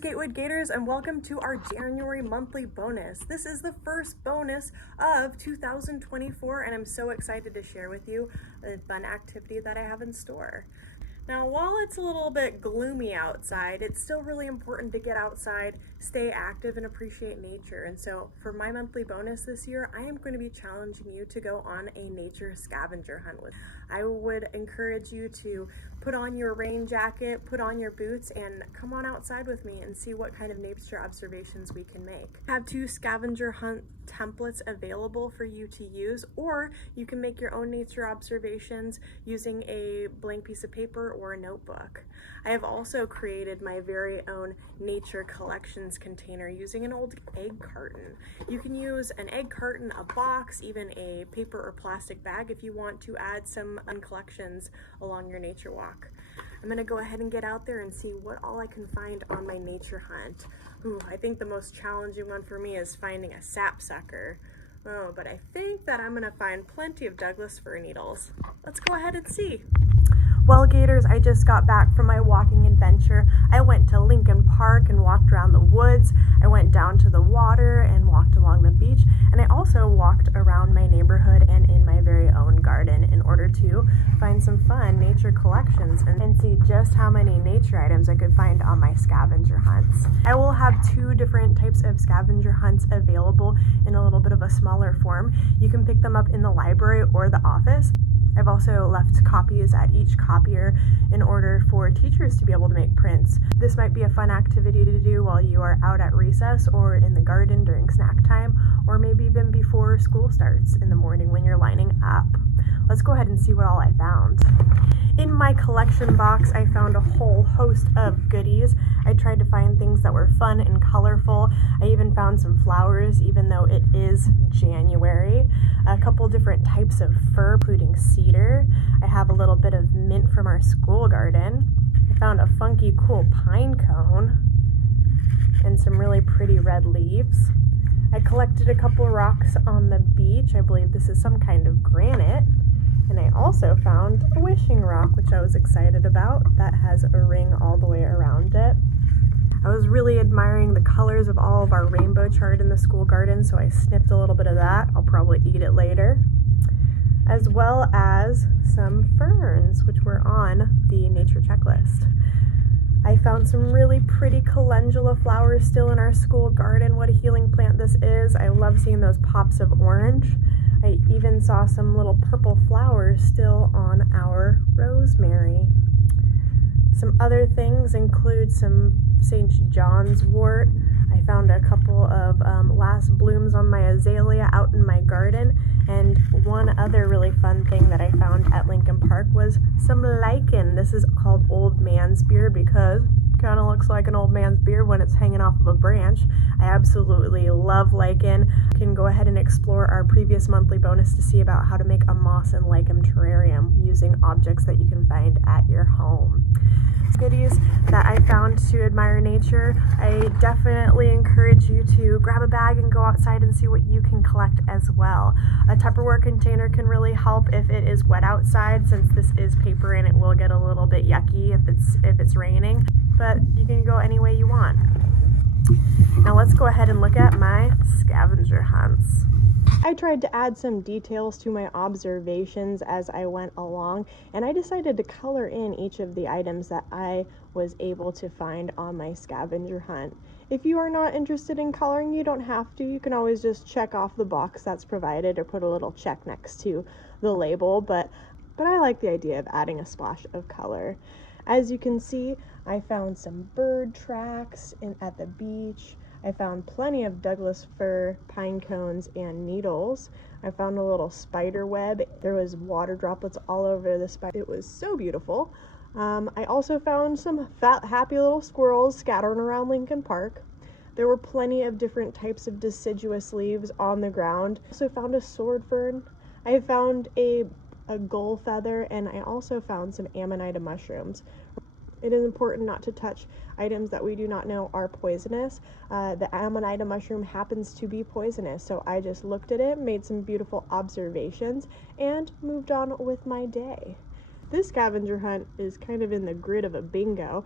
Greetings, Gatewood Gators, and welcome to our January monthly bonus. This is the first bonus of 2024, and I'm so excited to share with you a fun activity that I have in store. Now, while it's a little bit gloomy outside, it's still really important to get outside, stay active, and appreciate nature. And so for my monthly bonus this year, I am going to be challenging you to go on a nature scavenger hunt with me. I would encourage you to put on your rain jacket, put on your boots, and come on outside with me and see what kind of nature observations we can make. I have 2 scavenger hunt templates available for you to use, or you can make your own nature observations using a blank piece of paper or a notebook. I have also created my very own nature collections container using an old egg carton. You can use an egg carton, a box, even a paper or plastic bag if you want to add some collections along your nature walk. I'm gonna go ahead and get out there and see what all I can find on my nature hunt. Ooh, I think the most challenging one for me is finding a sapsucker. Oh, but I think that I'm gonna find plenty of Douglas fir needles. Let's go ahead and see. Well, Gators, I just got back from my walking adventure. I went to Lincoln Park and walked around the woods. I went down to the water and walked along the beach. And I also walked around my neighborhood and in my very own garden in order to find some fun nature collections and see just how many nature items I could find on my scavenger hunts. I will have 2 different types of scavenger hunts available in a little bit of a smaller form. You can pick them up in the library or the office. I've also left copies at each copier in order for teachers to be able to make prints. This might be a fun activity to do while you are out at recess or in the garden during snack time, or maybe even before school starts in the morning when you're lining up. Let's go ahead and see what all I found. In my collection box, I found a whole host of goodies. I tried to find things that were fun and colorful. I even found some flowers, even though it is January. A couple different types of fir, including cedar. I have a little bit of mint from our school garden. I found a funky, cool pine cone and some really pretty red leaves. I collected a couple rocks on the beach. I believe this is some kind of granite. And I also found a wishing rock, which I was excited about, that has a ring all the way around it. I was really admiring the colors of all of our rainbow chard in the school garden, so I snipped a little bit of that. I'll probably eat it later. As well as some ferns, which were on the nature checklist. I found some really pretty calendula flowers still in our school garden. What a healing plant this is. I love seeing those pops of orange. I even saw some little purple flowers still on our rosemary. Some other things include some St. John's wort. I found a couple of last blooms on my azalea out in my garden. And one other really fun thing that I found at Lincoln Park was some lichen. This is called old man's beard because it kind of looks like an old man's beard when it's hanging off of a branch. I absolutely love lichen. You can go ahead and explore our previous monthly bonus to see about how to make a moss and lichen terrarium using objects that you can find at your home. Goodies that I found to admire nature. I definitely encourage you to grab a bag and go outside and see what you can collect as well. A Tupperware container can really help if it is wet outside, since this is paper and it will get a little bit yucky if it's raining, but you can go any way you want. Now let's go ahead and look at my scavenger hunts. I tried to add some details to my observations as I went along, and I decided to color in each of the items that I was able to find on my scavenger hunt. If you are not interested in coloring, you don't have to. You can always just check off the box that's provided or put a little check next to the label, but I like the idea of adding a splash of color. As you can see, I found some bird tracks at the beach. I found plenty of Douglas fir, pine cones, and needles. I found a little spider web. There was water droplets all over the spider. It was so beautiful. I also found some fat, happy little squirrels scattering around Lincoln Park. There were plenty of different types of deciduous leaves on the ground. I also found a sword fern. I found a gull feather, and I also found some Amanita mushrooms. It is important not to touch items that we do not know are poisonous. The Amanita mushroom happens to be poisonous, so I just looked at it, made some beautiful observations, and moved on with my day. This scavenger hunt is kind of in the grid of a bingo,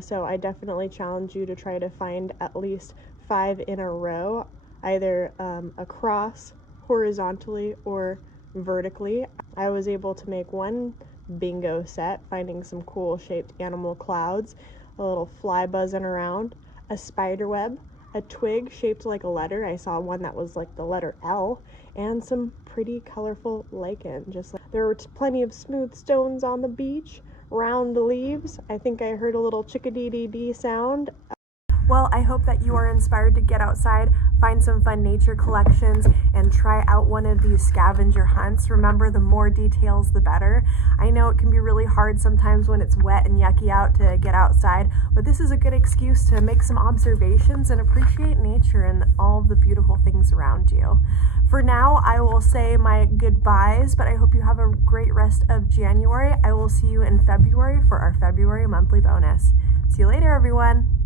so I definitely challenge you to try to find at least 5 in a row, either across, horizontally, or vertically. I was able to make one bingo set, finding some cool shaped animal clouds, a little fly buzzing around, a spider web, a twig shaped like a letter. I saw one that was like the letter L, and some pretty colorful lichen. Just like there were plenty of smooth stones on the beach, round leaves. I think I heard a little chickadee-dee-dee sound. Well, I hope that you are inspired to get outside, find some fun nature collections, and try out one of these scavenger hunts. Remember, the more details, the better. I know it can be really hard sometimes when it's wet and yucky out to get outside, but this is a good excuse to make some observations and appreciate nature and all the beautiful things around you. For now, I will say my goodbyes, but I hope you have a great rest of January. I will see you in February for our February monthly bonus. See you later, everyone.